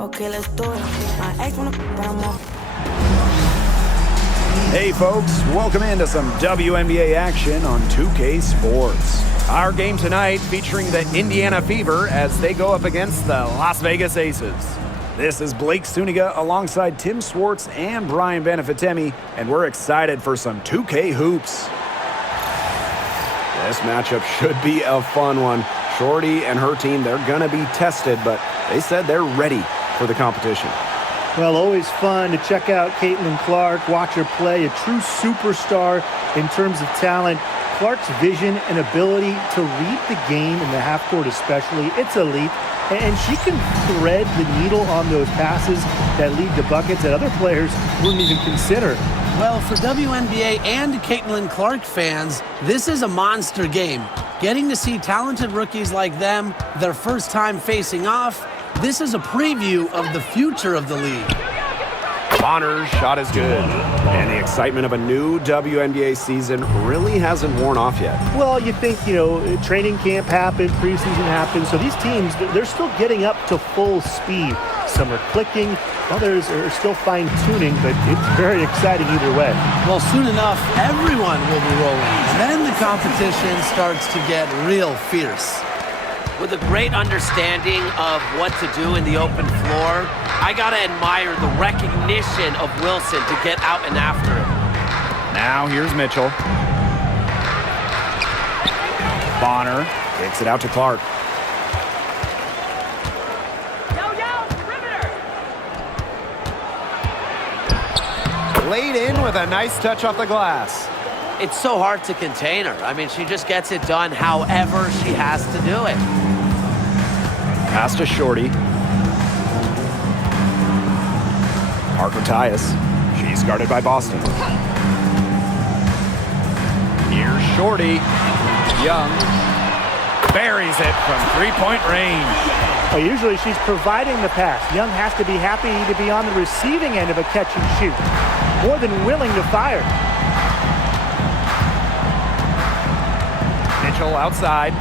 Okay, let's do it. My ex wanna, but I'm off. Hey folks, welcome into some WNBA action on 2K Sports. Our game tonight featuring the Indiana Fever as they go up against the Las Vegas Aces. This is Blake Suniga alongside Tim Swartz and Brian Benefitemi, and we're excited for some 2K hoops. This matchup should be a fun one. Shorty and her team, they're going to be tested, but they said they're ready for the competition. Well, always fun to check out Caitlin Clark, watch her play, a true superstar in terms of talent. Clark's vision and ability to read the game in the half court especially, it's elite. And she can thread the needle on those passes that lead to buckets that other players wouldn't even consider. Well, for WNBA and Caitlin Clark fans, this is a monster game. Getting to see talented rookies like them, their first time facing off, this is a preview of the future of the league. Bonner's shot is good, and the excitement of a new WNBA season really hasn't worn off yet. Well, you think, training camp happened, preseason happened, so these teams, they're still getting up to full speed. Some are clicking, others are still fine-tuning, but it's very exciting either way. Well, soon enough, everyone will be rolling. And then the competition starts to get real fierce. With a great understanding of what to do in the open floor, I gotta admire the recognition of Wilson to get out and after it. Now here's Mitchell. Bonner kicks it out to Clark. Laid in with a nice touch off the glass. It's so hard to contain her. I mean, she just gets it done however she has to do it. Pass to Shorty. Parker Tyus. She's guarded by Boston. Here's Shorty. Young buries it from three-point range. Well, usually she's providing the pass. Young has to be happy to be on the receiving end of a catch and shoot. More than willing to fire. Mitchell outside.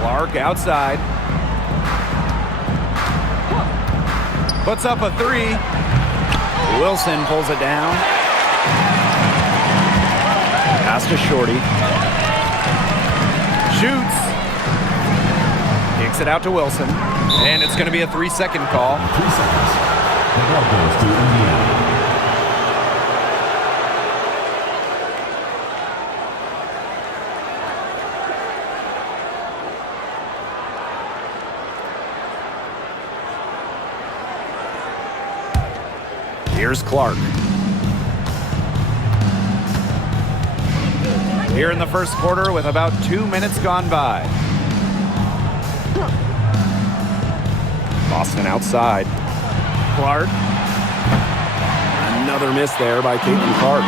Clark outside. Puts up a three. Wilson pulls it down. Pass to Shorty. Shoots. Kicks it out to Wilson. And it's going to be a 3-second call. 3 seconds. The ball goes to Indiana. Here's Clark. Here in the first quarter with about 2 minutes gone by. Boston outside. Clark. Another miss there by Caitlin Clark.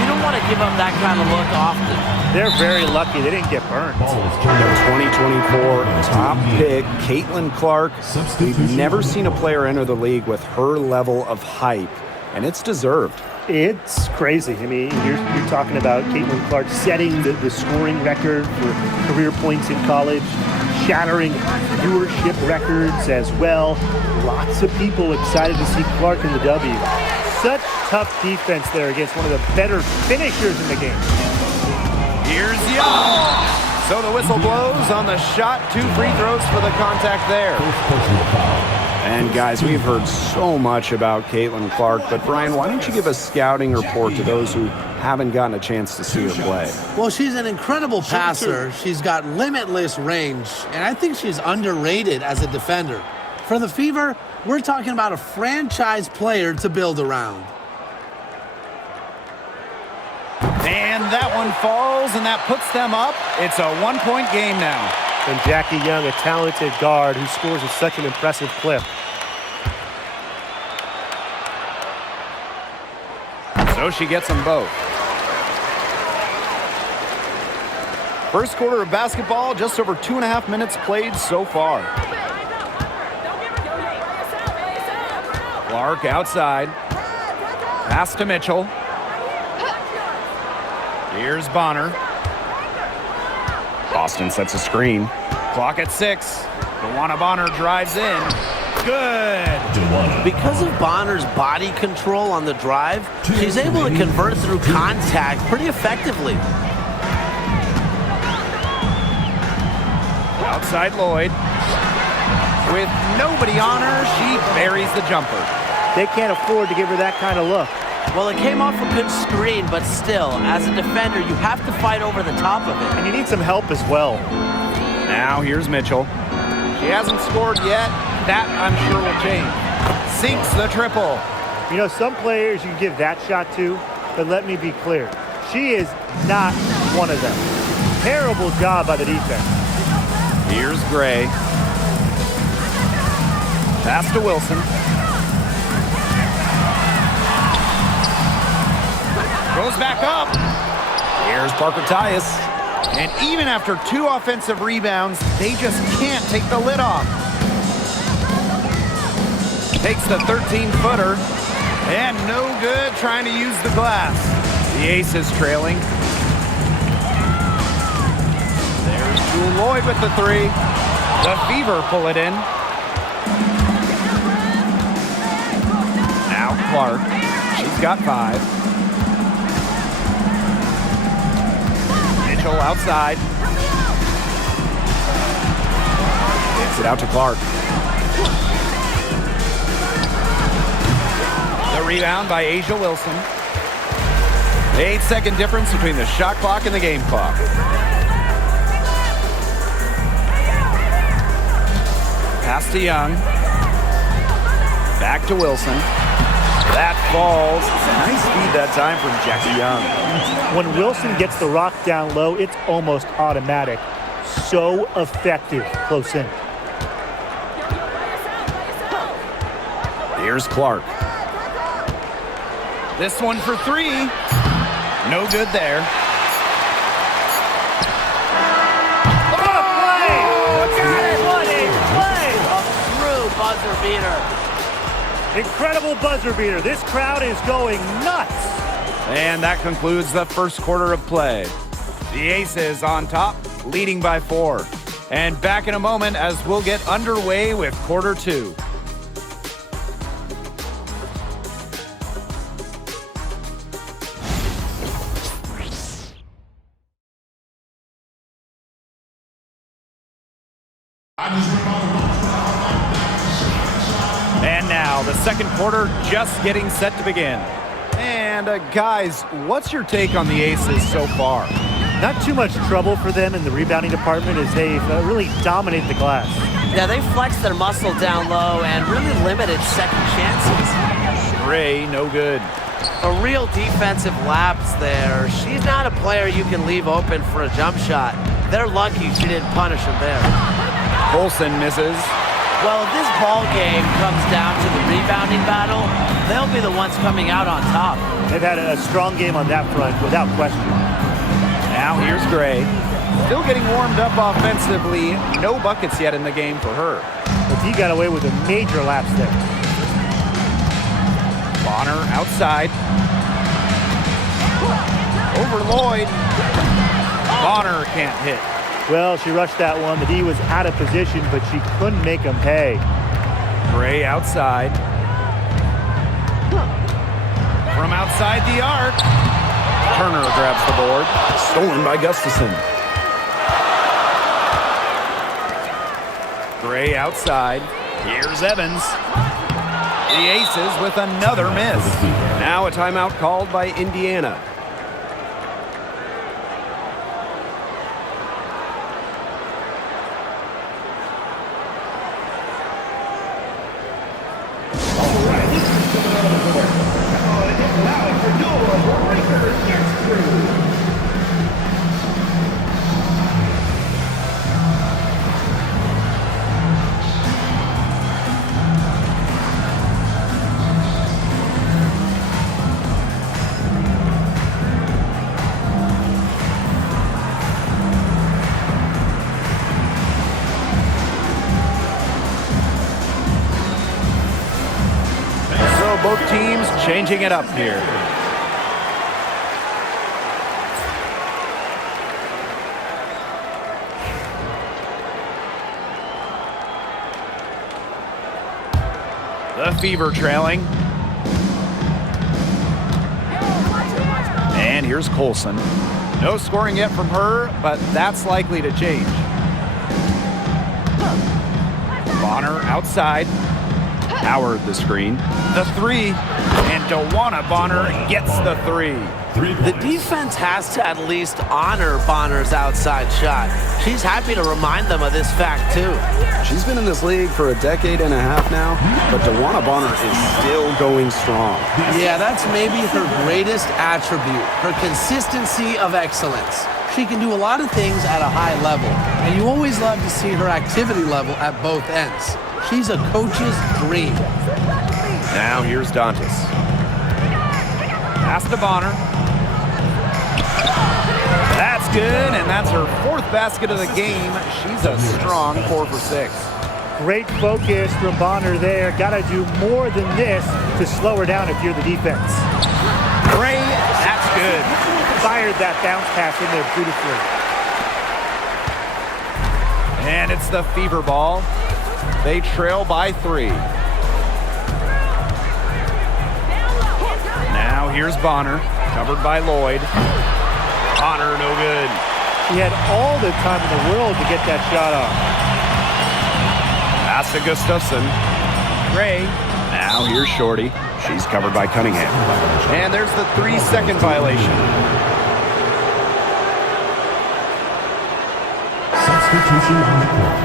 You don't want to give them that kind of look often. They're very lucky they didn't get burned. The 2024 top pick, Caitlin Clark. We've never seen a player enter the league with her level of hype, and it's deserved. It's crazy. I mean, you're talking about Caitlin Clark setting the scoring record for career points in college, shattering viewership records as well. Lots of people excited to see Clark in the W. Such tough defense there against one of the better finishers in the game. Here's Young. So the whistle blows on the shot. 2 free throws for the contact there. And guys, we've heard so much about Caitlin Clark, but Brian, why don't you give a scouting report to those who haven't gotten a chance to see her play? Well, she's an incredible passer. She's got limitless range, and I think she's underrated as a defender. For the Fever, we're talking about a franchise player to build around. And that one falls, and that puts them up. It's a 1-point game now. And Jackie Young, a talented guard who scores at such an impressive clip. So she gets them both. First quarter of basketball, just over 2.5 minutes played so far. Clark outside. Pass to Mitchell. Here's Bonner. Boston sets a screen. Clock at 6. Dewana Bonner drives in. Good. Because of Bonner's body control on the drive, she's able to convert through contact pretty effectively. Outside Lloyd. With nobody on her, she buries the jumper. They can't afford to give her that kind of look. Well, it came off a good screen, but still, as a defender, you have to fight over the top of it. And you need some help as well. Now here's Mitchell. She hasn't scored yet. That, I'm sure, will change. Sinks the triple. You know, some players you can give that shot to, but let me be clear. She is not one of them. Terrible job by the defense. Here's Gray. Pass to Wilson. Goes back up. Here's Parker Tyus. And even after 2 offensive rebounds, they just can't take the lid off. Takes the 13-footer. And no good trying to use the glass. The Aces trailing. There's Jewel Lloyd with the 3. The Fever pull it in. Now Clark. She's got 5. Mitchell outside. Gets it out to Clark. The rebound by Asia Wilson. The 8-second difference between the shot clock and the game clock. Pass to Young. Back to Wilson. That falls. Nice feed that time from Jackie Young. When Wilson gets the rock down low, it's almost automatic. So effective close in. Here's Clark. This one for 3. No good there. Buzzer beater. Incredible buzzer beater. This crowd is going nuts. And that concludes the first quarter of play. The Aces on top, leading by 4. And back in a moment as we'll get underway with quarter 2. And now the second quarter just getting set to begin. And guys, what's your take on the Aces so far? Not too much trouble for them in the rebounding department as they've really dominated the glass. Yeah, they flexed their muscle down low and really limited second chances. Gray, no good. A real defensive lapse there. She's not a player you can leave open for a jump shot. They're lucky she didn't punish him there. Colson misses. Well, if this ball game comes down to the rebounding battle, they'll be the ones coming out on top. They've had a strong game on that front, without question. Now here's Gray. Still getting warmed up offensively. No buckets yet in the game for her. But he got away with a major lapse there. Bonner outside. Over Lloyd. Bonner can't hit. Well, she rushed that one. The D was out of position, but she couldn't make him pay. Gray outside. From outside the arc. Turner grabs the board. Stolen by Gustafson. Gray outside. Here's Evans. The Aces with another miss. Now a timeout called by Indiana. Both teams changing it up here. The Fever trailing. And here's Colson. No scoring yet from her, but that's likely to change. Bonner outside. Howard the screen. The three. And DeWanna Bonner gets the three. The defense has to at least honor Bonner's outside shot. She's happy to remind them of this fact, too. She's been in this league for a decade and a half now, but DeWanna Bonner is still going strong. Yeah, that's maybe her greatest attribute, her consistency of excellence. She can do a lot of things at a high level, and you always love to see her activity level at both ends. She's a coach's dream. Now here's Dantas. Pass to Bonner. That's good, and that's her fourth basket of the game. She's a strong 4 for 6. Great focus from Bonner there. Got to do more than this to slow her down if you're the defense. Gray, that's good. Fired that bounce pass in there beautifully. And it's the Fever ball. They trail by 3. Now here's Bonner, covered by Lloyd. Bonner, no good. She had all the time in the world to get that shot off. Pass to Gustafson. Gray. Now here's Shorty. She's covered by Cunningham. And there's the 3-second violation. Substitution on the court.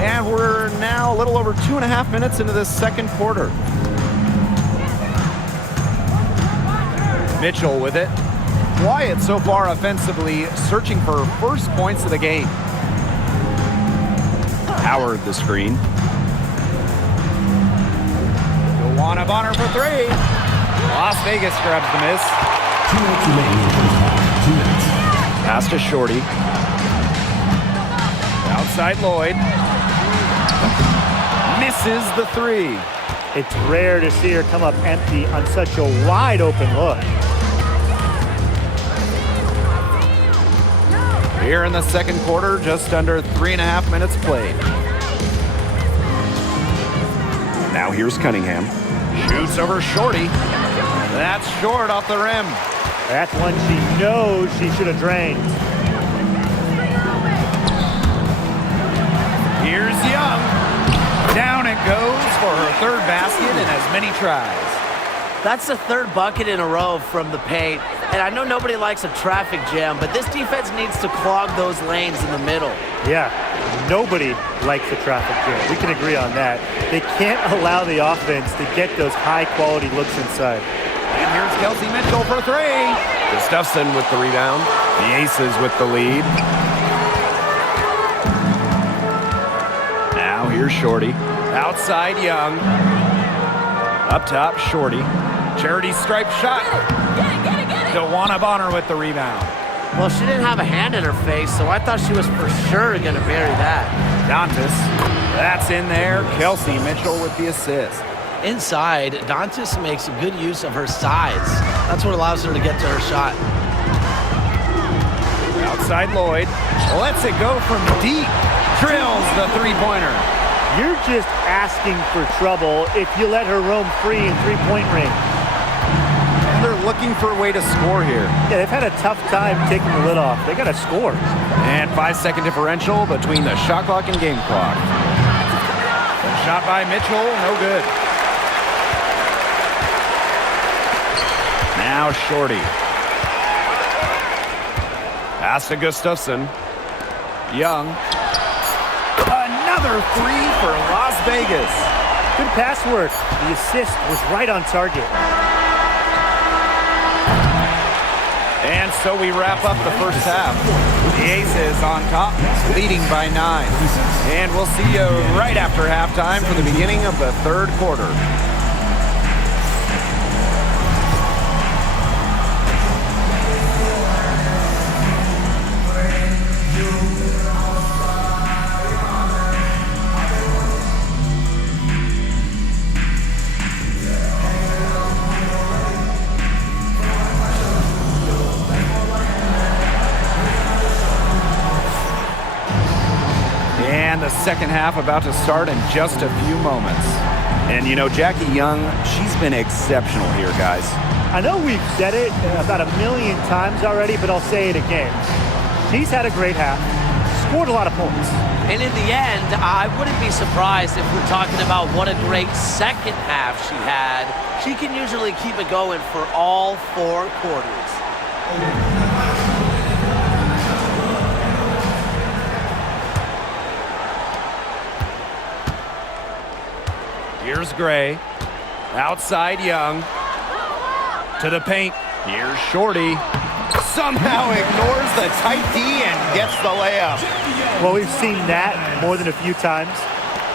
And we're now a little over 2.5 minutes into this second quarter. Mitchell with it. Quiet so far offensively, searching for her first points of the game. Howard the screen. DeWanna Bonner for 3. Las Vegas grabs the miss. 2 minutes remaining in the first half. 2 minutes. Pass to Shorty. Outside Lloyd. Misses the 3. It's rare to see her come up empty on such a wide open look. Here in the second quarter, just under 3.5 minutes played. Now here's Cunningham. Shoots over Shorty. That's short off the rim. That's one she knows she should have drained. Here's Young. Down it goes for her third basket in as many tries. That's the third bucket in a row from the paint. And I know nobody likes a traffic jam, but this defense needs to clog those lanes in the middle. Yeah, nobody likes the traffic jam. We can agree on that. They can't allow the offense to get those high-quality looks inside. And here's Kelsey Mitchell for 3. Gustafson with the rebound. The Aces with the lead. Now here's Shorty. Outside Young. Up top, Shorty. Charity stripe shot. DeWanna Bonner with the rebound. Well, she didn't have a hand in her face, so I thought she was for sure going to bury that. Dantas. That's in there. Kelsey Mitchell with the assist. Inside, Dantas makes good use of her size. That's what allows her to get to her shot. Outside Lloyd. Lets it go from deep. Drills the three-pointer. You're just asking for trouble if you let her roam free in three-point range. And they're looking for a way to score here. Yeah, they've had a tough time taking the lid off. They got to score. And 5-second differential between the shot clock and game clock. Shot by Mitchell, no good. Now Shorty. Pass to Gustafson. Young. Another 3 for Las Vegas. Good pass work. The assist was right on target. And so we wrap up the first half. The Aces on top, leading by 9. And we'll see you right after halftime for the beginning of the third quarter. second half about to start in just a few moments. And, you know, Jackie Young, she's been exceptional here, guys. I know we've said it about 1,000,000 times already, but I'll say it again. She's had a great half, scored a lot of points. And in the end, I wouldn't be surprised if we're talking about what a great second half she had. She can usually keep it going for all 4 quarters. Here's Gray. Outside Young. To the paint. Here's Shorty. Somehow ignores the tight D and gets the layup. Well, we've seen that more than a few times.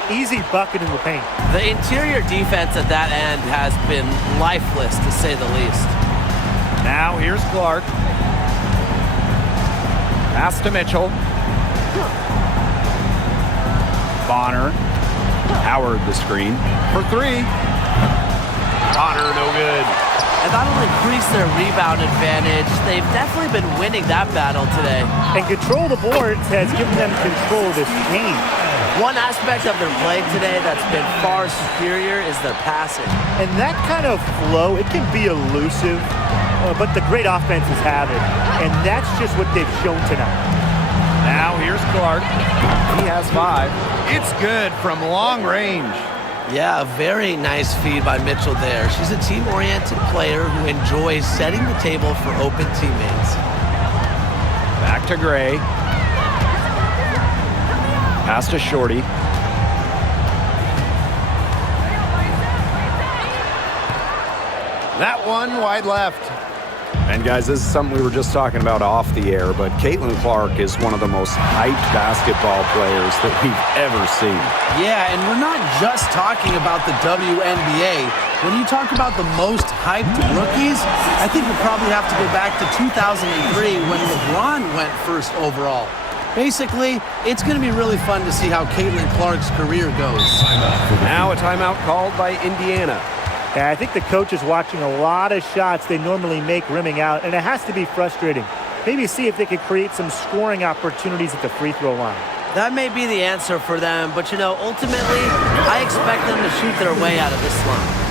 Easy bucket in the paint. The interior defense at that end has been lifeless, to say the least. Now here's Clark. Pass to Mitchell. Bonner. Howard the screen for 3. Bonner, no good. And that'll increase their rebound advantage. They've definitely been winning that battle today. And control the boards has given them control of this game. One aspect of their play today that's been far superior is their passing. And that kind of flow, it can be elusive, but the great offenses have it. And that's just what they've shown tonight. Now here's Clark. He has 5. It's good from long range. Yeah, a very nice feed by Mitchell there. She's a team-oriented player who enjoys setting the table for open teammates. Back to Gray. Pass to Shorty. That one wide left. And guys, this is something we were just talking about off the air, but Caitlin Clark is one of the most hyped basketball players that we've ever seen. Yeah, and we're not just talking about the WNBA. When you talk about the most hyped rookies, I think we probably have to go back to 2003 when LeBron went first overall. Basically, it's going to be really fun to see how Caitlin Clark's career goes. Now a timeout called by Indiana. Yeah, I think the coach is watching a lot of shots they normally make rimming out, and it has to be frustrating. Maybe see if they could create some scoring opportunities at the free throw line. That may be the answer for them, but you know, ultimately, I expect them to shoot their way out of this slump.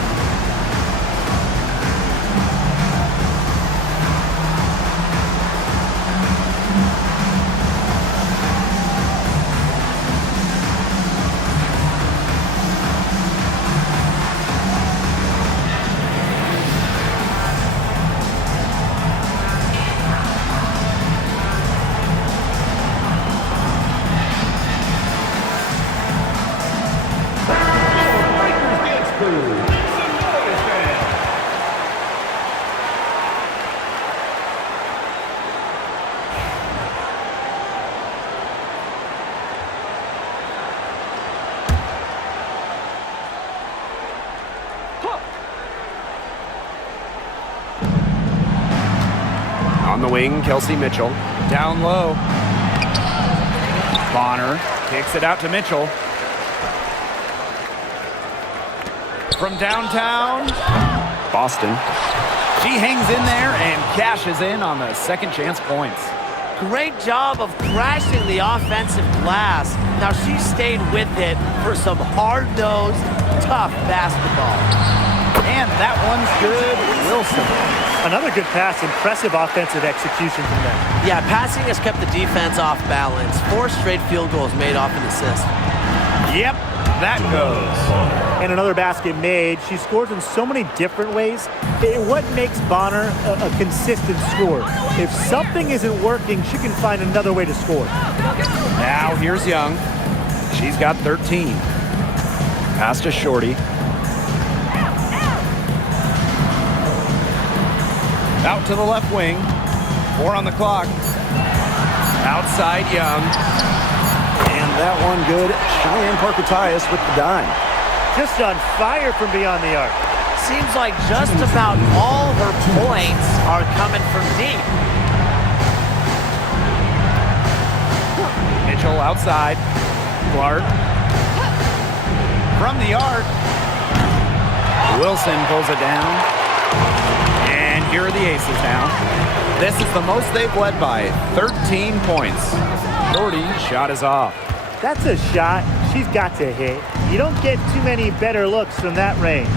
On the wing, Kelsey Mitchell. Down low. Bonner kicks it out to Mitchell. From downtown, Boston. She hangs in there and cashes in on the second chance points. Great job of crashing the offensive glass. Now she stayed with it for some hard-nosed, tough basketball. And that one's good. Wilson. Another good pass, impressive offensive execution from them. Yeah, passing has kept the defense off balance. 4 straight field goals made off an assist. Yep, that goes. And another basket made. She scores in so many different ways. What makes Bonner a consistent scorer? If something isn't working, she can find another way to score. Now here's Young. She's got 13. Pass to Shorty. Out to the left wing. 4 on the clock. Outside Young. And that one good. Cheyenne Parker-Tyus with the dime. Just on fire from beyond the arc. Seems like just about all her points are coming from deep. Mitchell outside. Clark. From the arc. Wilson pulls it down. And here are the Aces now. This is the most they've led by 13 points. Shorty shot is off. That's a shot she's got to hit. You don't get too many better looks from that range.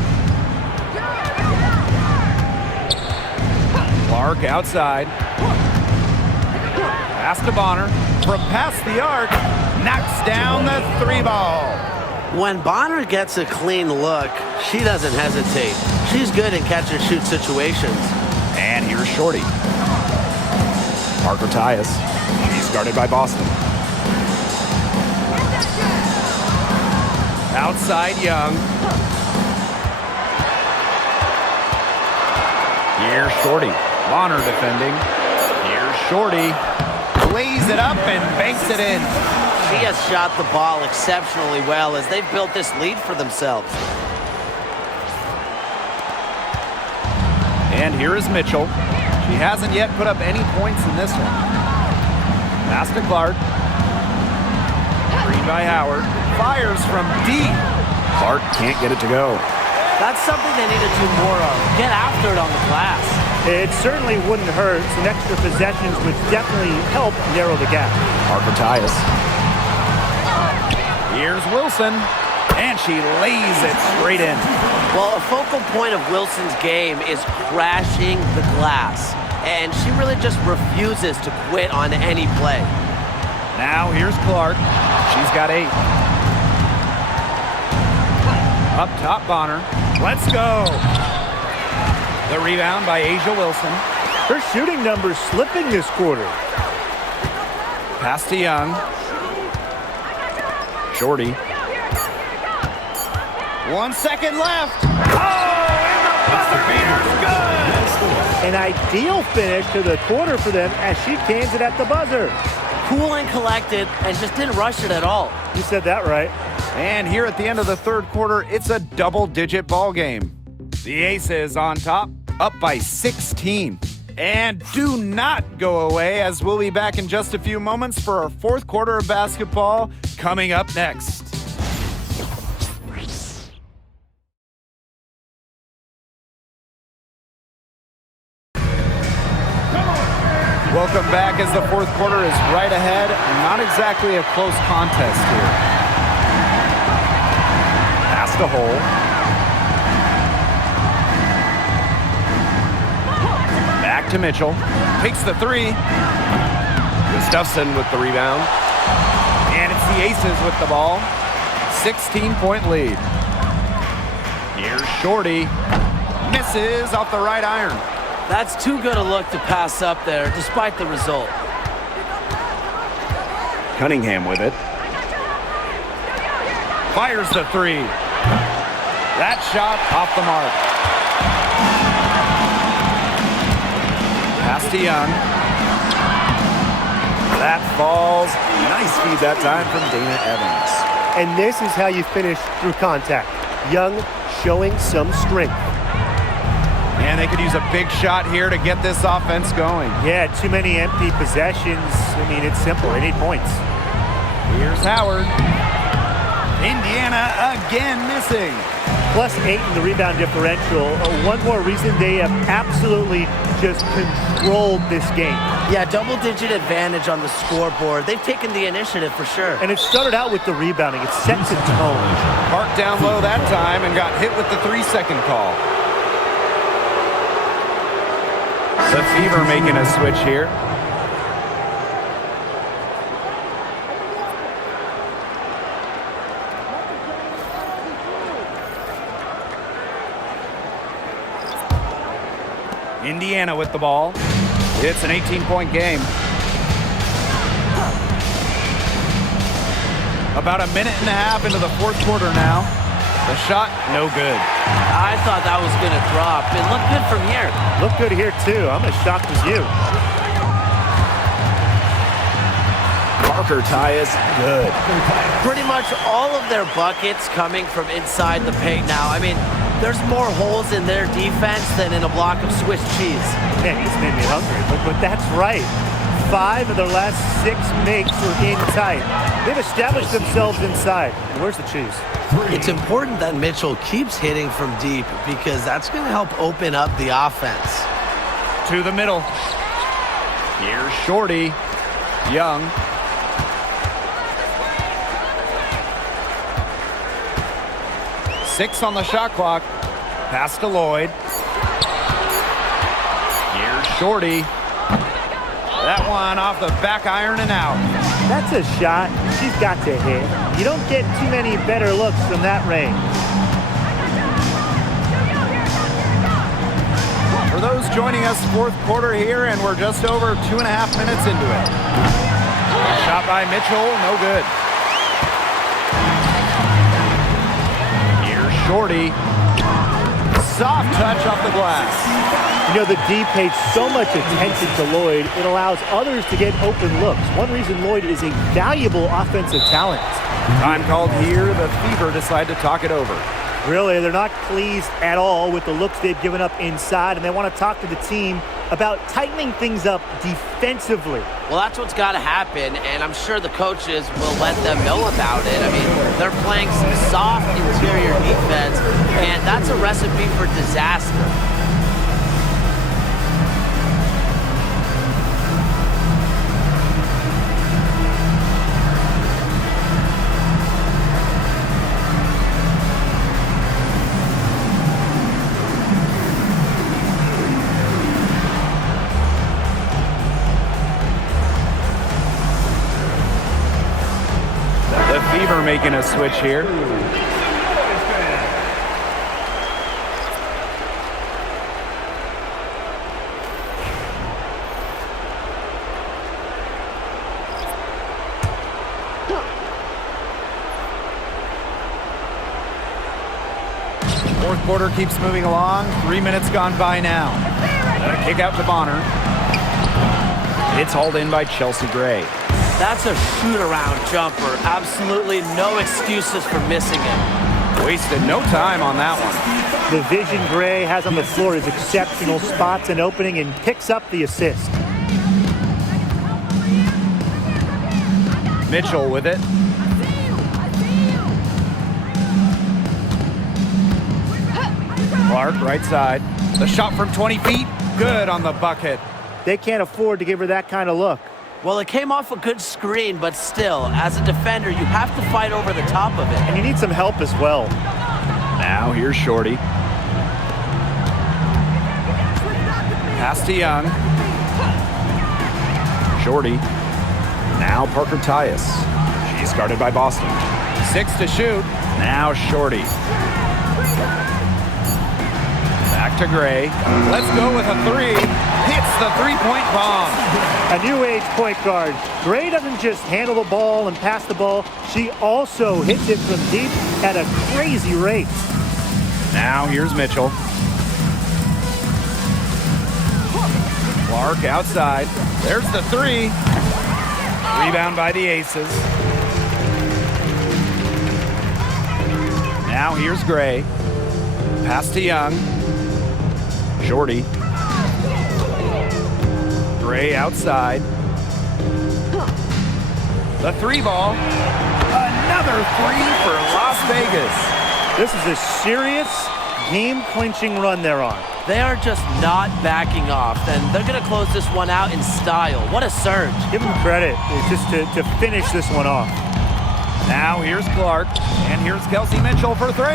Clark outside. Pass to Bonner. From past the arc, knocks down the 3-ball. When Bonner gets a clean look, she doesn't hesitate. She's good in catch-and-shoot situations. And here's Shorty. Parker Tyus. She's guarded by Boston. Outside Young. Here's Shorty. Bonner defending. Here's Shorty. Lays it up and banks it in. She has shot the ball exceptionally well as they've built this lead for themselves. And here is Mitchell. She hasn't yet put up any points in this one. Pass to Clark. Screen by Howard. Fires from deep. Clark can't get it to go. That's something they need to do more of. Get after it on the glass. It certainly wouldn't hurt. Some extra possessions would definitely help narrow the gap. Parker Tyus. Here's Wilson. And she lays it straight in. Well, a focal point of Wilson's game is crashing the glass. And she really just refuses to quit on any play. Now here's Clark. She's got 8. Up top, Bonner. Let's go. The rebound by A'ja Wilson. Her shooting numbers slipping this quarter. Pass to Young. Shorty. 1 second left. Oh, and the buzzer beater's good. An ideal finish to the quarter for them as she cans it at the buzzer. Cool and collected and just didn't rush it at all. You said that right. And here at the end of the third quarter, it's a double-digit ball game. The Aces on top, up by 16. And do not go away, as we'll be back in just a few moments for our fourth quarter of basketball coming up next. Welcome back as the fourth quarter is right ahead. Not exactly a close contest here. Pass to Hole. Back to Mitchell. Takes the 3. Gustafson with the rebound. And it's the Aces with the ball. 16-point lead. Here's Shorty. Misses off the right iron. That's too good a look to pass up there, despite the result. Cunningham with it. Fires the 3. That shot off the mark. Pass to Young. That falls. Nice feed that time from Dana Evans. And this is how you finish through contact. Young showing some strength. And they could use a big shot here to get this offense going. Yeah, too many empty possessions. I mean, it's simple. They need points. Here's Howard. Indiana again missing. +8 in the rebound differential. One more reason they have absolutely just controlled this game. Yeah, double-digit advantage on the scoreboard. They've taken the initiative for sure. And it started out with the rebounding. It sets a tone. Park down low that time and got hit with the 3-second call. The Fever making a switch here. Indiana with the ball. It's an 18-point game. About a minute and a half into the fourth quarter now. The shot, no good. I thought that was going to drop. It looked good from here. Look good here, too. I'm as shocked as you. Parker Tyus, good. Pretty much all of their buckets coming from inside the paint now. I mean, there's more holes in their defense than in a block of Swiss cheese. Man, he's made me hungry, but that's right. 5 of their last 6 makes were in tight. They've established themselves inside. Where's the cheese? It's important that Mitchell keeps hitting from deep because that's going to help open up the offense. To the middle. Here's Shorty. Young. 6 on the shot clock. Pass to Lloyd. Here's Shorty. That one off the back iron and out. That's a shot she's got to hit. You don't get too many better looks from that range. For those joining us, fourth quarter here, and we're just over 2.5 minutes into it. Shot by Mitchell, no good. Here's Shorty. Soft touch off the glass. You know, the D paid so much attention to Lloyd, it allows others to get open looks. One reason Lloyd is a valuable offensive talent. Time called here. The Fever decide to talk it over. Really, they're not pleased at all with the looks they've given up inside, and they want to talk to the team about tightening things up defensively. Well, that's what's got to happen, and I'm sure the coaches will let them know about it. I mean, they're playing some soft interior defense, and that's a recipe for disaster. Fever making a switch here. Fourth quarter keeps moving along. 3 minutes gone by now. A kick out to Bonner. It's hauled in by Chelsea Gray. That's a shoot-around jumper. Absolutely no excuses for missing it. Wasted no time on that one. The vision Gray has on the floor is exceptional. Spots an opening and picks up the assist. Mitchell with it. Clark, right side. The shot from 20 feet. Good on the bucket. They can't afford to give her that kind of look. Well, it came off a good screen, but still, as a defender, you have to fight over the top of it. And you need some help as well. Now here's Shorty. Pass to Young. Shorty. Now Parker Tyus. She's guarded by Boston. 6 to shoot. Now Shorty. Back to Gray. Let's go with a 3. Hits the three-point bomb. A new age point guard. Gray doesn't just handle the ball and pass the ball. She also hits it from deep at a crazy rate. Now here's Mitchell. Clark outside. There's the 3. Rebound by the Aces. Now here's Gray. Pass to Young. Shorty. Gray outside. The 3 ball. Another 3 for Las Vegas. This is a serious game-clinching run they're on. They are just not backing off, and they're going to close this one out in style. What a surge. Give them credit. It's just to finish this one off. Now here's Clark, and here's Kelsey Mitchell for 3.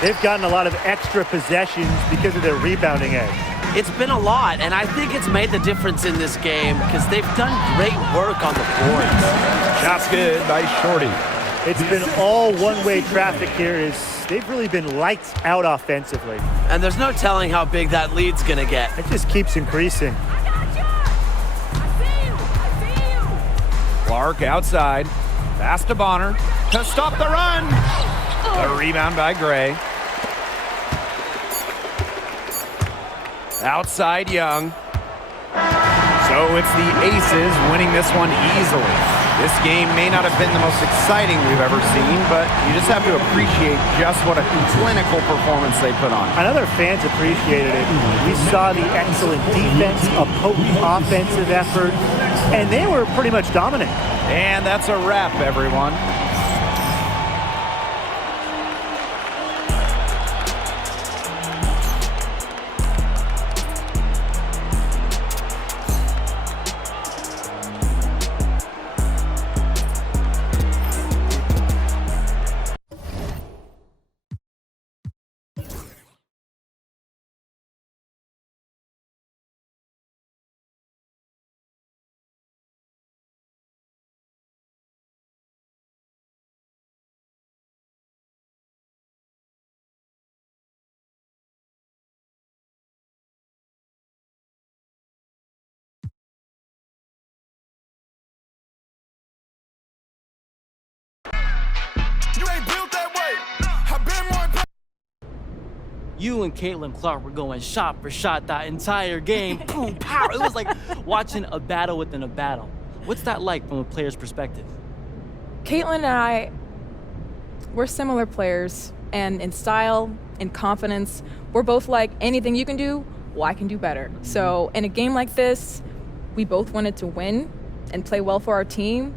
They've gotten a lot of extra possessions because of their rebounding edge. It's been a lot, and I think it's made the difference in this game because they've done great work on the boards. Shot's good by Shorty. It's been all one-way traffic here. They've really been lights out offensively. And there's no telling how big that lead's going to get. It just keeps increasing. Clark outside. Pass to Bonner to stop the run. A rebound by Gray. Outside Young. So it's the Aces winning this one easily. This game may not have been the most exciting we've ever seen, but you just have to appreciate just what a clinical performance they put on. I know their fans appreciated it. We saw the excellent defense, a potent offensive effort, and they were pretty much dominant. And that's a wrap, everyone. You and Caitlin Clark were going shot for shot that entire game. Boom, pow. It was like watching a battle within a battle. What's that like from a player's perspective? Caitlin and I, we're similar players, and in style, in confidence, we're both like, anything you can do, well, I can do better. So in a game like this, we both wanted to win and play well for our team.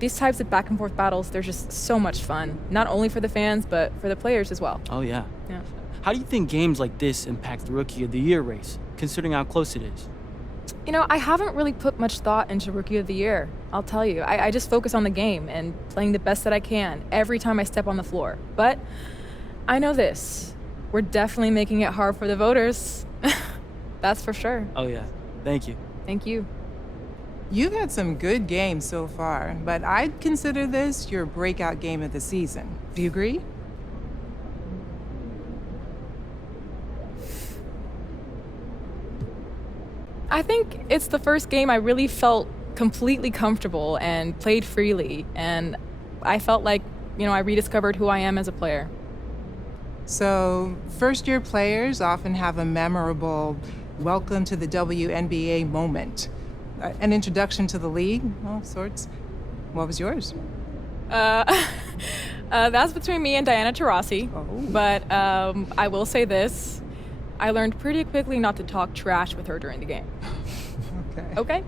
These types of back and forth battles, they're just so much fun, not only for the fans, but for the players as well. Oh, yeah. Yeah. How do you think games like this impact the Rookie of the Year race, considering how close it is? You know, I haven't really put much thought into Rookie of the Year, I'll tell you. I just focus on the game and playing the best that I can every time I step on the floor. But I know this. We're definitely making it hard for the voters. That's for sure. Oh, yeah. Thank you. Thank you. You've had some good games so far, but I'd consider this your breakout game of the season. Do you agree? I think it's the first game I really felt completely comfortable and played freely, and I felt like, you know, I rediscovered who I am as a player. So, first-year players often have a memorable welcome to the WNBA moment. An introduction to the league, all sorts. What was yours? That's between me and Diana Taurasi. Oh. But I will say this. I learned pretty quickly not to talk trash with her during the game. Okay. Okay?